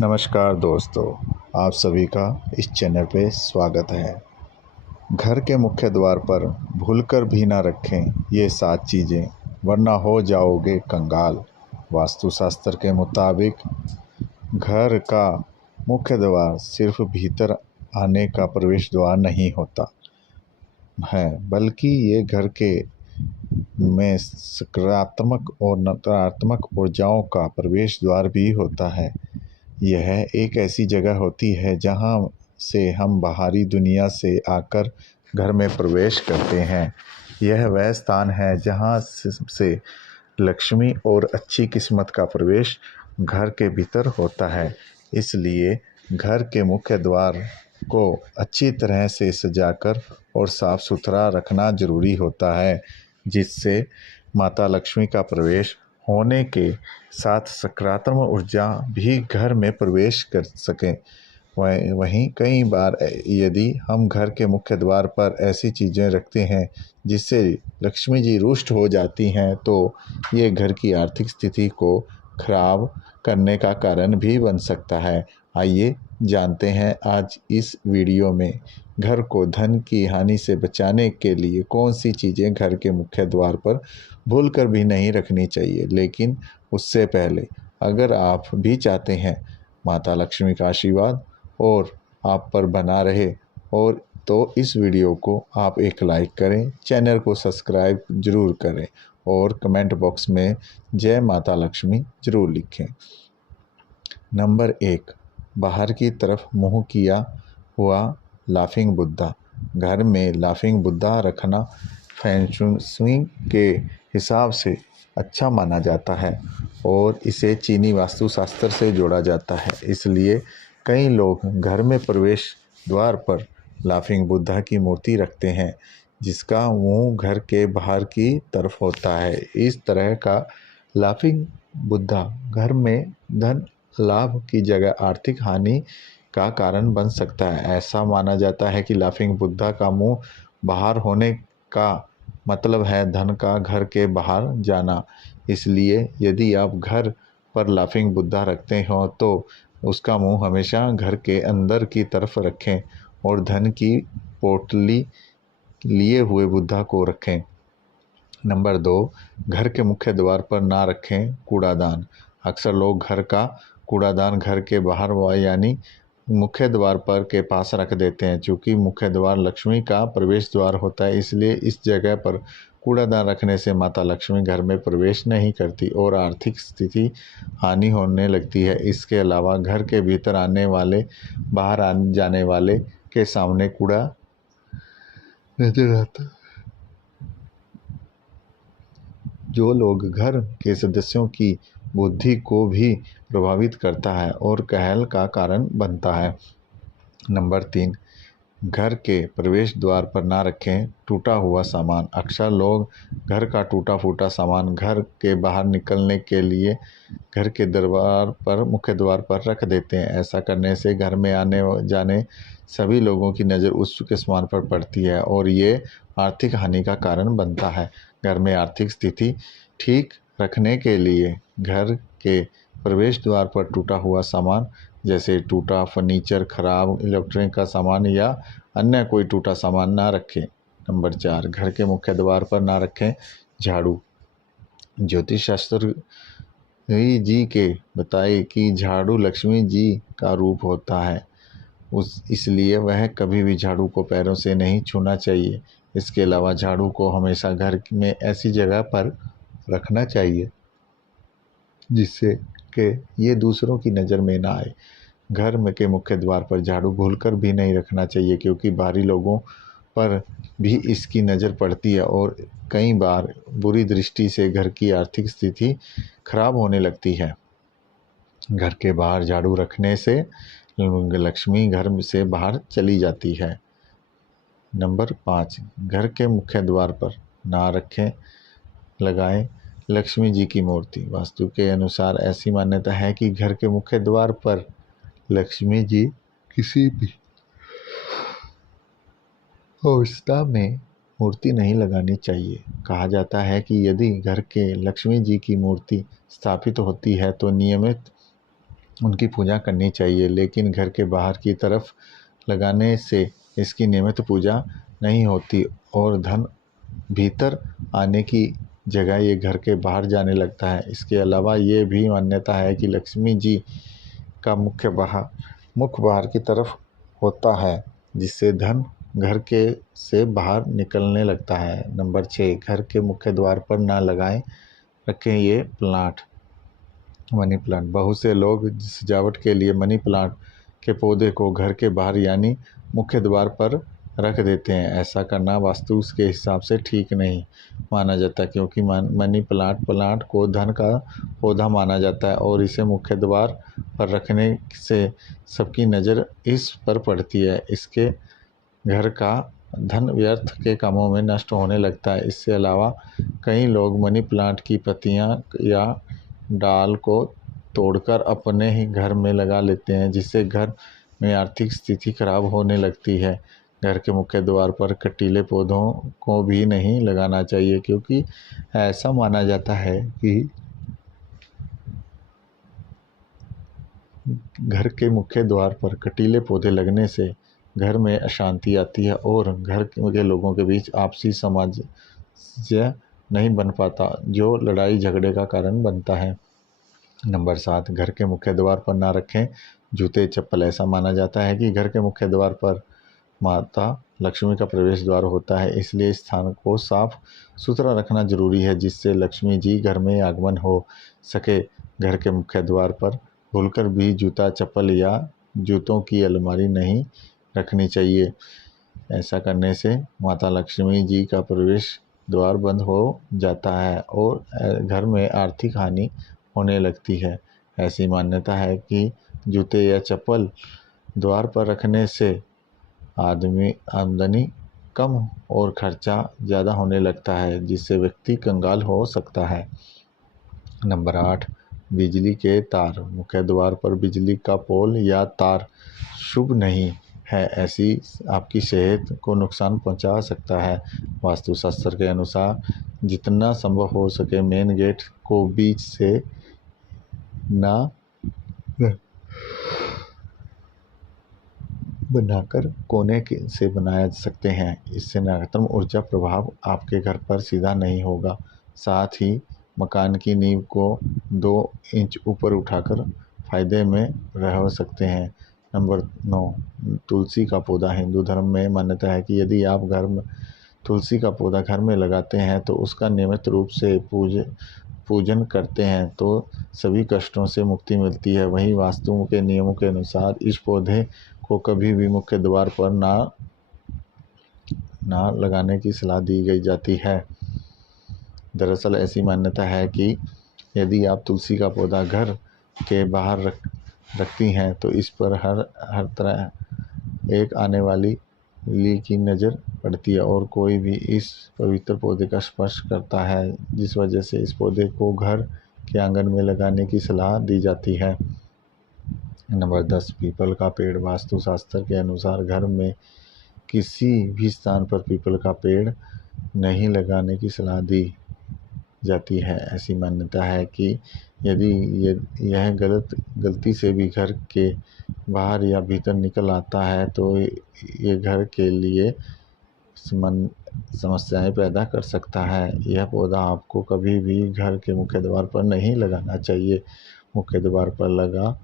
नमस्कार दोस्तों, आप सभी का इस चैनल पे स्वागत है। घर के मुख्य द्वार पर भूलकर भी ना रखें ये 7 चीज़ें, वरना हो जाओगे कंगाल। वास्तुशास्त्र के मुताबिक घर का मुख्य द्वार सिर्फ भीतर आने का प्रवेश द्वार नहीं होता है, बल्कि ये घर के में सकारात्मक और नकारात्मक ऊर्जाओं का प्रवेश द्वार भी होता है। यह एक ऐसी जगह होती है जहाँ से हम बाहरी दुनिया से आकर घर में प्रवेश करते हैं। यह वह स्थान है जहाँ से लक्ष्मी और अच्छी किस्मत का प्रवेश घर के भीतर होता है। इसलिए घर के मुख्य द्वार को अच्छी तरह से सजाकर और साफ सुथरा रखना ज़रूरी होता है, जिससे माता लक्ष्मी का प्रवेश होने के साथ सकारात्मक ऊर्जा भी घर में प्रवेश कर सकें। वहीं कई बार यदि हम घर के मुख्य द्वार पर ऐसी चीज़ें रखते हैं जिससे लक्ष्मी जी रुष्ट हो जाती हैं, तो ये घर की आर्थिक स्थिति को खराब करने का कारण भी बन सकता है। आइए जानते हैं आज इस वीडियो में घर को धन की हानि से बचाने के लिए कौन सी चीज़ें घर के मुख्य द्वार पर भूलकर भी नहीं रखनी चाहिए। लेकिन उससे पहले अगर आप भी चाहते हैं माता लक्ष्मी का आशीर्वाद और आप पर बना रहे और तो इस वीडियो को आप एक लाइक करें, चैनल को सब्सक्राइब ज़रूर करें और कमेंट बॉक्स में जय माता लक्ष्मी ज़रूर लिखें। नंबर 1, बाहर की तरफ मुँह किया हुआ लाफिंग बुद्धा। घर में लाफिंग बुद्धा रखना फेंगशुई के हिसाब से अच्छा माना जाता है और इसे चीनी वास्तुशास्त्र से जोड़ा जाता है। इसलिए कई लोग घर में प्रवेश द्वार पर लाफिंग बुद्धा की मूर्ति रखते हैं, जिसका मुंह घर के बाहर की तरफ होता है। इस तरह का लाफिंग बुद्धा घर में धन लाभ की जगह आर्थिक हानि का कारण बन सकता है। ऐसा माना जाता है कि लाफिंग बुद्धा का मुंह बाहर होने का मतलब है धन का घर के बाहर जाना। इसलिए यदि आप घर पर लाफिंग बुद्धा रखते हो तो उसका मुंह हमेशा घर के अंदर की तरफ रखें और धन की पोटली लिए हुए बुद्धा को रखें। नंबर 2, घर के मुख्य द्वार पर ना रखें कूड़ादान। अक्सर लोग घर का कूड़ादान घर के बाहर यानी मुख्य द्वार पर के पास रख देते हैं। चूँकि मुख्य द्वार लक्ष्मी का प्रवेश द्वार होता है, इसलिए इस जगह पर कूड़ादान रखने से माता लक्ष्मी घर में प्रवेश नहीं करती और आर्थिक स्थिति हानि होने लगती है। इसके अलावा घर के भीतर आने वाले बाहर आने जाने वाले के सामने कूड़ा नजर आता है, जो लोग घर के सदस्यों की बुद्धि को भी प्रभावित करता है और कहल का कारण बनता है। नंबर 3, घर के प्रवेश द्वार पर ना रखें टूटा हुआ सामान। अक्सर लोग घर का टूटा फूटा सामान घर के बाहर निकलने के लिए घर के दरबार पर मुख्य द्वार पर रख देते हैं। ऐसा करने से घर में आने जाने सभी लोगों की नज़र उस के सामान पर पड़ती है और ये आर्थिक हानि का कारण बनता है। घर में आर्थिक स्थिति ठीक रखने के लिए घर के प्रवेश द्वार पर टूटा हुआ सामान जैसे टूटा फर्नीचर, खराब इलेक्ट्रॉनिक का सामान या अन्य कोई टूटा सामान ना रखें। नंबर 4, घर के मुख्य द्वार पर ना रखें झाड़ू। ज्योतिष शास्त्र जी के बताए कि झाड़ू लक्ष्मी जी का रूप होता है, इसलिए वह कभी भी झाड़ू को पैरों से नहीं छूना चाहिए। इसके अलावा झाड़ू को हमेशा घर में ऐसी जगह पर रखना चाहिए जिससे कि ये दूसरों की नज़र में ना आए। घर में के मुख्य द्वार पर झाड़ू भूलकर भी नहीं रखना चाहिए, क्योंकि बाहरी लोगों पर भी इसकी नज़र पड़ती है और कई बार बुरी दृष्टि से घर की आर्थिक स्थिति खराब होने लगती है। घर के बाहर झाड़ू रखने से लक्ष्मी घर से बाहर चली जाती है। नंबर 5, घर के मुख्य द्वार पर ना रखें लगाएं लक्ष्मी जी की मूर्ति। वास्तु के अनुसार ऐसी मान्यता है कि घर के मुख्य द्वार पर लक्ष्मी जी किसी भी अवस्था में मूर्ति नहीं लगानी चाहिए। कहा जाता है कि यदि घर के लक्ष्मी जी की मूर्ति स्थापित होती है तो नियमित उनकी पूजा करनी चाहिए, लेकिन घर के बाहर की तरफ लगाने से इसकी नियमित पूजा नहीं होती और धन भीतर आने की जगह ये घर के बाहर जाने लगता है। इसके अलावा ये भी मान्यता है कि लक्ष्मी जी का मुख बाहर की तरफ होता है, जिससे धन घर के से बाहर निकलने लगता है। नंबर 6, घर के मुख्य द्वार पर ना रखें ये प्लांट, मनी प्लांट। बहुत से लोग सजावट के लिए मनी प्लांट के पौधे को घर के बाहर यानी मुख्य द्वार पर रख देते हैं। ऐसा करना वास्तु के हिसाब से ठीक नहीं माना जाता, क्योंकि मनी प्लांट को धन का पौधा माना जाता है और इसे मुख्य द्वार पर रखने से सबकी नज़र इस पर पड़ती है। इसके घर का धन व्यर्थ के कामों में नष्ट होने लगता है। इसके अलावा कई लोग मनी प्लांट की पत्तियां या डाल को तोड़कर अपने ही घर में लगा लेते हैं, जिससे घर में आर्थिक स्थिति खराब होने लगती है। घर के मुख्य द्वार पर कटीले पौधों को भी नहीं लगाना चाहिए, क्योंकि ऐसा माना जाता है कि घर के मुख्य द्वार पर कटीले पौधे लगने से घर में अशांति आती है और घर के लोगों के बीच आपसी सामंजस्य नहीं बन पाता, जो लड़ाई झगड़े का कारण बनता है। नंबर 7, घर के मुख्य द्वार पर ना रखें जूते चप्पल। ऐसा माना जाता है कि घर के मुख्य द्वार पर माता लक्ष्मी का प्रवेश द्वार होता है, इसलिए स्थान को साफ सुथरा रखना जरूरी है, जिससे लक्ष्मी जी घर में आगमन हो सके। घर के मुख्य द्वार पर भूलकर भी जूता चप्पल या जूतों की अलमारी नहीं रखनी चाहिए। ऐसा करने से माता लक्ष्मी जी का प्रवेश द्वार बंद हो जाता है और घर में आर्थिक हानि होने लगती है। ऐसी मान्यता है कि जूते या चप्पल द्वार पर रखने से आमदनी कम और खर्चा ज़्यादा होने लगता है, जिससे व्यक्ति कंगाल हो सकता है। नंबर 8, बिजली के तार। मुख्य द्वार पर बिजली का पोल या तार शुभ नहीं है, ऐसी आपकी सेहत को नुकसान पहुंचा सकता है। वास्तुशास्त्र के अनुसार जितना संभव हो सके मेन गेट को बीच से ना बनाकर कोने से बनाया सकते हैं। इससे नकारात्मक ऊर्जा प्रभाव आपके घर पर सीधा नहीं होगा। साथ ही मकान की नींव को 2 इंच ऊपर उठाकर फायदे में रह सकते हैं। नंबर 9, तुलसी का पौधा। हिंदू धर्म में मान्यता है कि यदि आप घर में तुलसी का पौधा घर में लगाते हैं तो उसका नियमित रूप से पूजन करते हैं तो सभी कष्टों से मुक्ति मिलती है। वहीं वास्तु के नियमों के अनुसार इस पौधे को कभी भी मुख्य द्वार पर ना लगाने की सलाह दी गई जाती है। दरअसल ऐसी मान्यता है कि यदि आप तुलसी का पौधा घर के बाहर रखती हैं तो इस पर हर तरह एक आने वाली की नज़र पड़ती है और कोई भी इस पवित्र पौधे का स्पर्श करता है, जिस वजह से इस पौधे को घर के आंगन में लगाने की सलाह दी जाती है। नंबर 10, पीपल का पेड़। वास्तुशास्त्र के अनुसार घर में किसी भी स्थान पर पीपल का पेड़ नहीं लगाने की सलाह दी जाती है। ऐसी मान्यता है कि यदि यह गलती से भी घर के बाहर या भीतर निकल आता है तो ये घर के लिए समस्याएं पैदा कर सकता है। यह पौधा आपको कभी भी घर के मुख्य द्वार पर नहीं लगाना चाहिए। मुख्य द्वार पर लगा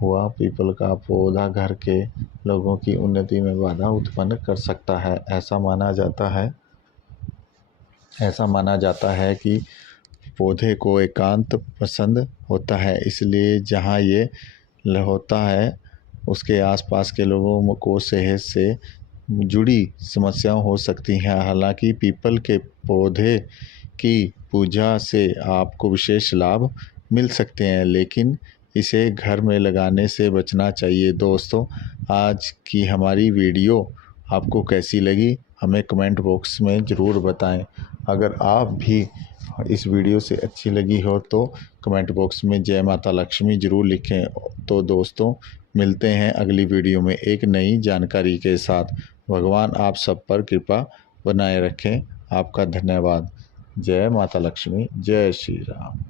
हुआ पीपल का पौधा घर के लोगों की उन्नति में बाधा उत्पन्न कर सकता है। ऐसा माना जाता है कि पौधे को एकांत पसंद होता है, इसलिए जहाँ ये होता है उसके आसपास के लोगों को सेहत से जुड़ी समस्याएं हो सकती हैं। हालांकि पीपल के पौधे की पूजा से आपको विशेष लाभ मिल सकते हैं, लेकिन इसे घर में लगाने से बचना चाहिए। दोस्तों, आज की हमारी वीडियो आपको कैसी लगी हमें कमेंट बॉक्स में ज़रूर बताएं। अगर आप भी इस वीडियो से अच्छी लगी हो तो कमेंट बॉक्स में जय माता लक्ष्मी ज़रूर लिखें। तो दोस्तों, मिलते हैं अगली वीडियो में एक नई जानकारी के साथ। भगवान आप सब पर कृपा बनाए रखें। आपका धन्यवाद। जय माता लक्ष्मी, जय श्री राम।